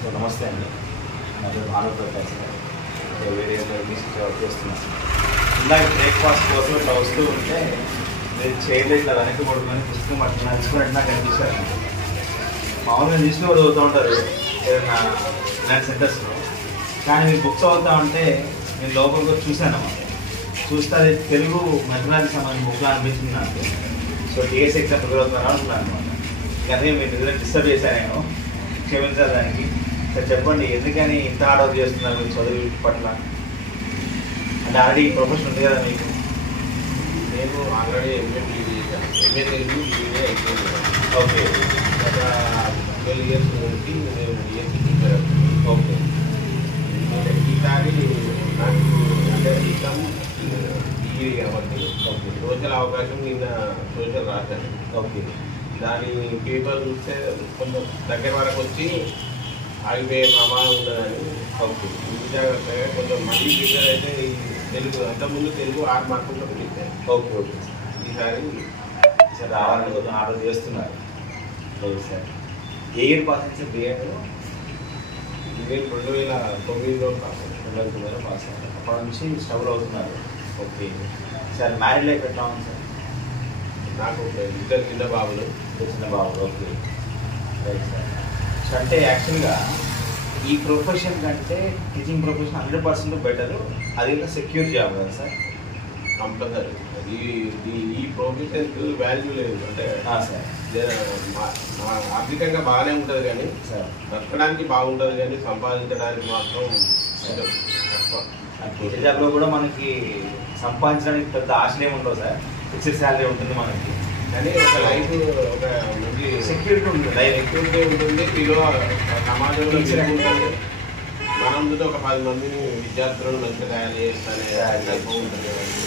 So నమస్తే అండి, నా పేరు మానవ ప్రకాష్ గారు. వేరే వర్క్ చేస్తున్నాను. ఇందాక బ్రేక్ఫాస్ట్ కోసం ఇట్లా వస్తూ ఉంటే మీరు చైర్లో ఇట్లా వెనక్కి పడుకొని పుస్తకం పట్టుకుని నడుచుకున్నట్టు నాకు అనిపించారు. మామూలుగా తీసుకుని కూడా చదువుతూ ఉంటారు ఏదైనా ఇలాంటి సెంటర్స్లో, కానీ మీరు బుక్స్ చదువుతూ ఉంటే నేను లోపలికి వచ్చి చూశాను అన్నమాట. చూస్తే అది తెలుగు మెథడాలజీకి సంబంధించిన బుక్లో అనిపించింది నాకు. సో టీఎస్ ఎగ్జామ్ ప్రిపేర్ అవుతున్నాను అనుకున్నాను అనమాట. కానీ మీరు నిజంగా డిస్టర్బ్ చేశాను, నేను క్షమించాలి దానికి. సార్ చెప్పండి, ఎందుకని ఇంత హార్డ్ వర్క్ చేస్తున్నారు చదువు పట్ల? అంటే ఆల్రెడీ ప్రొఫెషన్ ఉంది కదా మీకు. నేను ఆల్రెడీ ఎంఏ తెలుగు బీఏ అయిపోయింది. ఓకే, గత 12 years నుంచి నేను డిఎస్సి ప్రిపేర్ అవుతుంది. ఓకే, ఈసారి నాకు అంటే ఇన్కమ్ డిగ్రీ కాబట్టి సోషల్ అవకాశం నిన్న సోషల్ రాశాను. ఓకే. దాని పేపర్ చూస్తే కొంచెం దగ్గర వరకు వచ్చి ఆగిపోయే ప్రమాదం ఉండదని ఓకే, ఇంటి జాగ్రత్తగా కొంచెం మళ్ళీ ప్రిపేర్ అయితే ఈ తెలుగు అంతకుముందు తెలుగు 6 మార్కులతో పెట్టాను. Okay, okay. ఈసారి సార్ రావాలని కొంచెం ఆర్డర్ చేస్తున్నారు. Okay sir. ఏ ఇయర్ పాస్ అయింది సార్ బిఎడ్? నేను 2009లో పాస్ అయ్యాను. 2009 పాస్ అయ్యారు. అప్పటి నుంచి స్ట్రగుల్ అవుతున్నారు. Okay sir. మ్యారీడ్ లైఫ్ ఎట్లా ఉంది సార్? నాకు 2 చిన్న బాబులు. చిన్న బాబు. Okay, right sir. సో అంటే యాక్చువల్గా ఈ ప్రొఫెషన్ కంటే టీచింగ్ ప్రొఫెషన్ 100% బెటర్. అది ఇంకా సెక్యూర్ జాబ్ కదా సార్? కంపల్సరీ ఈ ప్రొఫెషన్కి వాల్యూ లేదు. అంటే సార్ ఆర్థికంగా బాగానే ఉంటుంది కానీ సార్, బ్రతకడానికి బాగుంటుంది కానీ సంపాదించడానికి మాత్రం కొంచెం తక్కువ. టీచర్ జాబ్లో కూడా మనకి సంపాదించడానికి పెద్ద ఆశలేమి ఉండవు సార్. ఫిక్స్డ్ శాలరీ ఉంటుంది మనకి, కానీ ఒక లైఫ్ ఒక మంచి సెక్యూరిటీ ఉంటుంది. లైఫ్ సెక్యూరిటీ ఉంటుంది. మీలో సమాజంలో ఉంటుంది. మనం ముందు ఒక 10 మందిని విద్యార్థులను మంచిగా తయారు చేస్తానే లైఫ్ ఉంటుంది కదండి.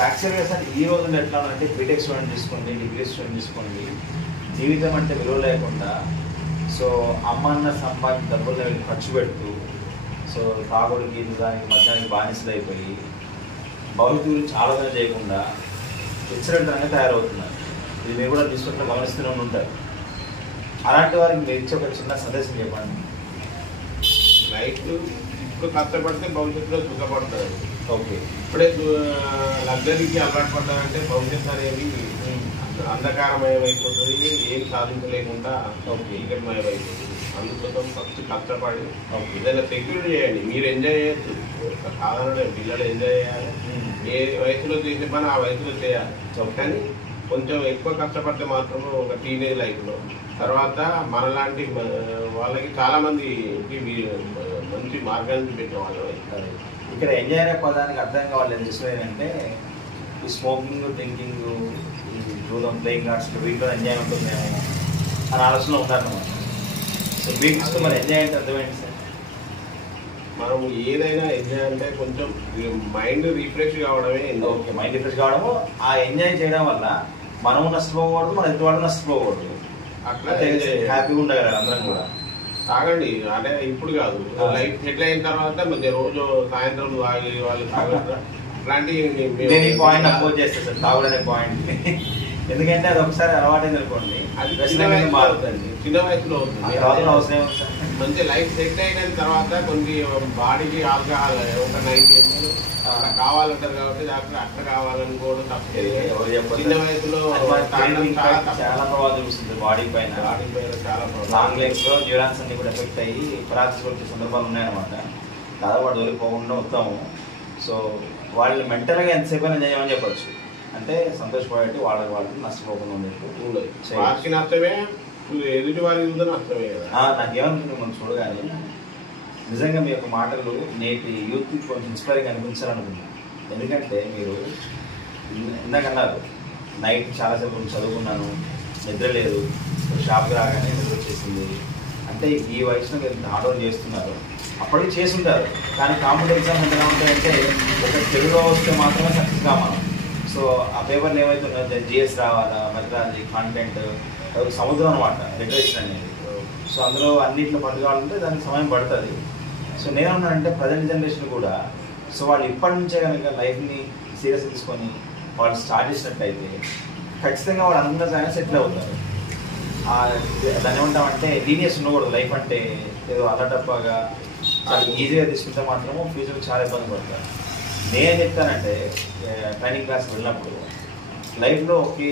యాక్చువల్గా సార్ ఈ రోజుల్లో ఎట్లా అంటే బీటెక్ స్టూడెంట్ తీసుకోండి, డిగ్రీ స్టూడెంట్ తీసుకోండి, జీవితం అంటే విలువ లేకుండా సో అమ్మన్న సంపాదించిన డబ్బులు ఖర్చు పెడుతూ సో తాగుడికి దానికి మధ్యానికి బానిసలు అయిపోయి భవిష్యత్తు గురించి ఆలోచన చేయకుండా విచ్చరంగా తయారవుతున్నారు. ఇది మీరు కూడా తీసుకుంటే గమనిస్తూనే ఉంటారు. అలాంటి వారికి మీరు ఇచ్చే ఒక చిన్న సందేశం చెప్పండి. లైఫ్ ఇప్పుడు కష్టపడితే భవిష్యత్తులో సుఖపడతారు. ఓకే, ఇప్పుడే లగ్జరీకి అలవాటు పడ్డారంటే భవిష్యత్తు అనేది అంధకారమయం అయిపోతుంది. ఏం సాధించలేకుండా చీకటిమయం అయిపోతుంది. అందుకోసం ఫస్ట్ కష్టపడి ఏదైనా సెక్యూరిటీ చేయండి. మీరు ఎంజాయ్ చేయొచ్చు, సాధారణ పిల్లలు ఎంజాయ్ చేయాలి. ఏ వయసులో చేసే పని ఆ వయసులో చేయాలి. కానీ కొంచెం ఎక్కువ కష్టపడితే మాత్రం ఒక టీనేజ్ లైఫ్లో తర్వాత మనలాంటి వాళ్ళకి చాలామంది మంచి మార్గాన్ని పెట్టే వాళ్ళు. ఇక్కడ ఎంజాయ్ అనే పదానికి అర్థం కావాలి ఏం చేస్తున్నారు అంటే ఈ స్మోకింగ్, డ్రింకింగ్, ఈ జూదం, ప్లేయింగ్ ఆర్ట్స్ వీటిలో ఎంజాయ్ ఉంటుందేమో అని ఆలోచనలో ఉంటారన్నమాట. సో వీటితో మరి ఎంజాయ్ అంటే అర్థమైంది సార్. మనం ఏదైనా ఎంజాయ్ అంటే కొంచెం మైండ్ రిఫ్రెష్ కావడమే. ఓకే, మైండ్ రిఫ్రెష్ కావడము, ఆ ఎంజాయ్ చేయడం వల్ల మనము నష్టపోకూడదు, మన ఎదుటి వాళ్ళు నష్టపోకూడదు. అట్లా హ్యాపీగా ఉండగలరు అందరం కూడా. తాగండి అంటే ఇప్పుడు కాదు, లైఫ్ సెటిల్ అయిన తర్వాత మంచి రోజు సాయంత్రం తాగి వాళ్ళు తాగదు. అట్లాంటివి పాయింట్ అపోజ్ చేస్తారు సార్, తాగుడనే పాయింట్. ఎందుకంటే అది ఒకసారి అలవాటైంది అనుకోండి, అది మారుతుంది. చిన్న వయసులో అవుతుంది. అవసరం ఏమి సార్, మంచి లైఫ్ సెట్ అయిన తర్వాత కొన్ని బాడీకి ఆల్కహాల్ ఒక 90 ml కావాలంటారు కాబట్టి డాక్టర్ అట్లా కావాలని కూడా తప్పలేదు. చిన్న వయసులో చాలా ప్రభావం చూస్తుంది బాడీ పైన. చాలా లాంగ్ లైఫ్ లో న్యూరాన్స్ అన్ని కూడా ఎఫెక్ట్ అయ్యి పరాక్సిస్ వచ్చే సందర్భాలు ఉన్నాయన్నమాట. దాదాపు వాడు వదిలిపోకుండా వస్తాము. సో వాళ్ళు మెంటల్గా ఎంతసేపు ఎంజాయ్ చేయమని చెప్పచ్చు. అంటే సంతోషపడేట్టు వాళ్ళకి నష్టపోకుండా ఉండేట్టు వారికి నష్టమే, ఎదుటి వారికి నష్టమే కదా. నాకేమనుకుంటుంది మనం చూడగానే నిజంగా మీ యొక్క మాటలు నేటి యూత్కి కొంచెం ఇన్స్పైరింగ్ అనిపించాలనుకున్నాను. ఎందుకంటే మీరు ఇందాకన్నారు నైట్ చాలాసేపు చదువుకున్నాను, నిద్ర లేదు, షాప్కి రాగానే నిద్ర వచ్చేసింది. అంటే ఈ వయసులో మీరు హార్డ్ వర్క్ చేస్తున్నారు, అప్పటికి చేస్తుంటారు. కానీ కాంపిటేటివ్ ఎగ్జామ్స్ ఎలా ఉంటాయంటే ఒక తెలుగులో వస్తే మాత్రమే సక్సెస్ కావాలి. సో ఆ పేపర్లు ఏమైతే ఉన్నాయో జిఎస్ రావాలా, మెథడాలజీ, కాంటెంట్, సముద్రం అనమాట లిటరేచర్ అనేది. సో అందులో అన్నింటిలో పట్టుకోవాలంటే దానికి సమయం పడుతుంది. సో నేనేమన్నానంటే ప్రజెంట్ జనరేషన్ కూడా సో వాళ్ళు ఇప్పటి నుంచే కనుక లైఫ్ని సీరియస్గా తీసుకొని వాళ్ళు స్టార్ట్ చేసినట్టయితే ఖచ్చితంగా వాళ్ళు అనుకున్న జాగా సెటిల్ అవుతారు. దాన్ని ఏమంటామంటే లీనియస్ ఉండకూడదు. లైఫ్ అంటే ఏదో అల్లటప్పగా చాలా ఈజీగా తీసుకుంటే మాత్రము ఫ్యూచర్ చాలా ఇబ్బంది పడతారు. నేను చెప్తానంటే ట్రైనింగ్ క్లాస్కి వెళ్ళినప్పుడు లైఫ్లో ఒకే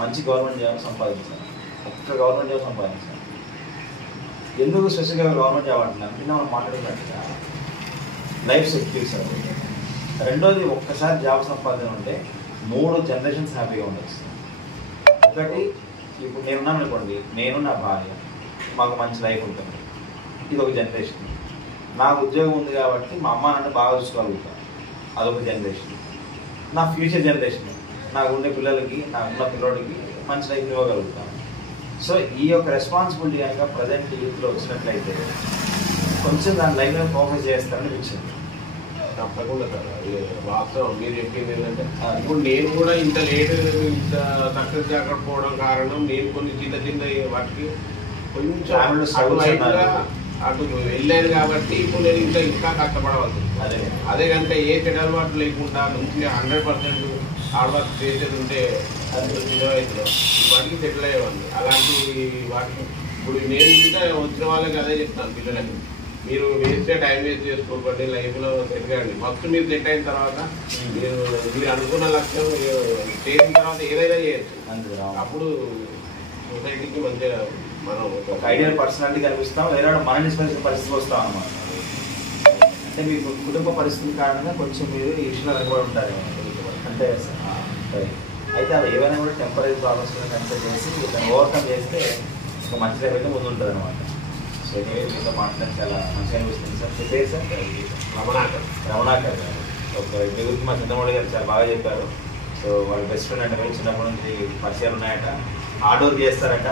మంచి గవర్నమెంట్ జాబ్ సంపాదించాను, ఒక్క గవర్నమెంట్ జాబ్ సంపాదించాను. ఎందుకు స్పెషల్గా గవర్నమెంట్ జాబ్ అంటున్నాను అంటే మనం మాట్లాడుకున్నట్టుగా లైఫ్ సెక్యూరిటీ సార్. రెండోది ఒక్కసారి జాబ్ సంపాదన ఉంటే 3 జనరేషన్స్ హ్యాపీగా ఉండొచ్చు. ఒకటి ఇప్పుడు నేనున్నాను అనుకోండి, నేను నా భార్య మాకు మంచి లైఫ్ ఉంటుంది, ఇది ఒక జనరేషన్. నాకు ఉద్యోగం ఉంది కాబట్టి మా అమ్మ నాన్న బాగా చూసుకోగలుగుతాను, అదొక జనరేషన్. నా ఫ్యూచర్ జనరేషన్ నాకు ఉండే పిల్లలకి, నాకు ఉన్న పిల్లడికి మంచి లైఫ్ ఇవ్వగలుగుతాను. సో ఈ యొక్క రెస్పాన్సిబిలిటీ కనుక ప్రజెంట్ యూత్లో వచ్చినట్లయితే కొంచెం దాని లైఫ్ మీద ఫోకస్ చేస్తారని అనిపించింది. తప్పకుండా సార్, అది వాస్తవం. మీరు చెప్పింది ఏంటంటే ఇప్పుడు నేను కూడా ఇంత లేట్ ఇంత సక్సెస్ కాకపోవడం కారణం నేను కొన్ని చిన్న చిన్న వాటికి కొంచెం అటు వెళ్ళాను కాబట్టి ఇప్పుడు నేను ఇంకా కష్టపడవలసి. అదే కనుక ఏ చెడ్డలు వాటి లేకుండా మంచిగా 100% హార్డ్ వర్క్ చేసేది ఉంటే అది చిన్న వయసులో వాటికి సెటిల్ అయ్యేవాడిని. అలాంటి వాటికి ఇప్పుడు నేను ఇంకా వచ్చిన వాళ్ళకి అదే చెప్తాను పిల్లలకి, మీరు వేస్తే టైం వేస్ట్ చేసుకోకండి, లైఫ్లో సెట్ కాండి. ఫస్ట్ మీరు సెట్ అయిన తర్వాత మీరు అనుకున్న లక్ష్యం చేసిన తర్వాత ఏదైనా చేయొచ్చు. అప్పుడు సొసైటీకి మంచిగా మనం ఒక ఐడియల్ పర్సనాలిటీ కనిపిస్తాం, వేరే మనం నిష్పరించిన పరిస్థితికి వస్తాం అన్నమాట. అంటే మీ కుటుంబ పరిస్థితుల కారణంగా కొంచెం మీరు ఈశ్వర వెనకబడి ఉంటారు అంటే. అయితే అవి ఏవైనా కూడా టెంపరీ ప్రాబ్లమ్స్ కన్సిడర్ చేసి దాన్ని ఓవర్కమ్ చేస్తే ఒక మంచి లైఫ్ అయితే ముందు ఉంటుంది అనమాట. సో ఎనివే మీతో మాట్లాడి చాలా మంచిగా అనిపిస్తుంది సార్. మీ పేరు సార్? రమణాకర్ గారు. ఒక మీ గురించి మా చంద్రమౌళి గారు చాలా బాగా చెప్పారు. సో వాళ్ళ బెస్ట్ ఫ్రెండ్ అంటే మీరు చిన్నప్పటి నుంచి పరిచయాలు ఉన్నాయట, హార్డ్ వర్క్ చేస్తారట.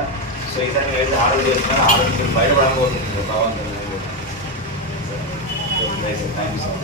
సో ఈసారి అయితే హార్డ్ వర్క్ చేస్తున్నారు, హార్డ్ వర్క్ మీరు బయటపడకపోతుంది బాగుంటుంది. Thank you sir.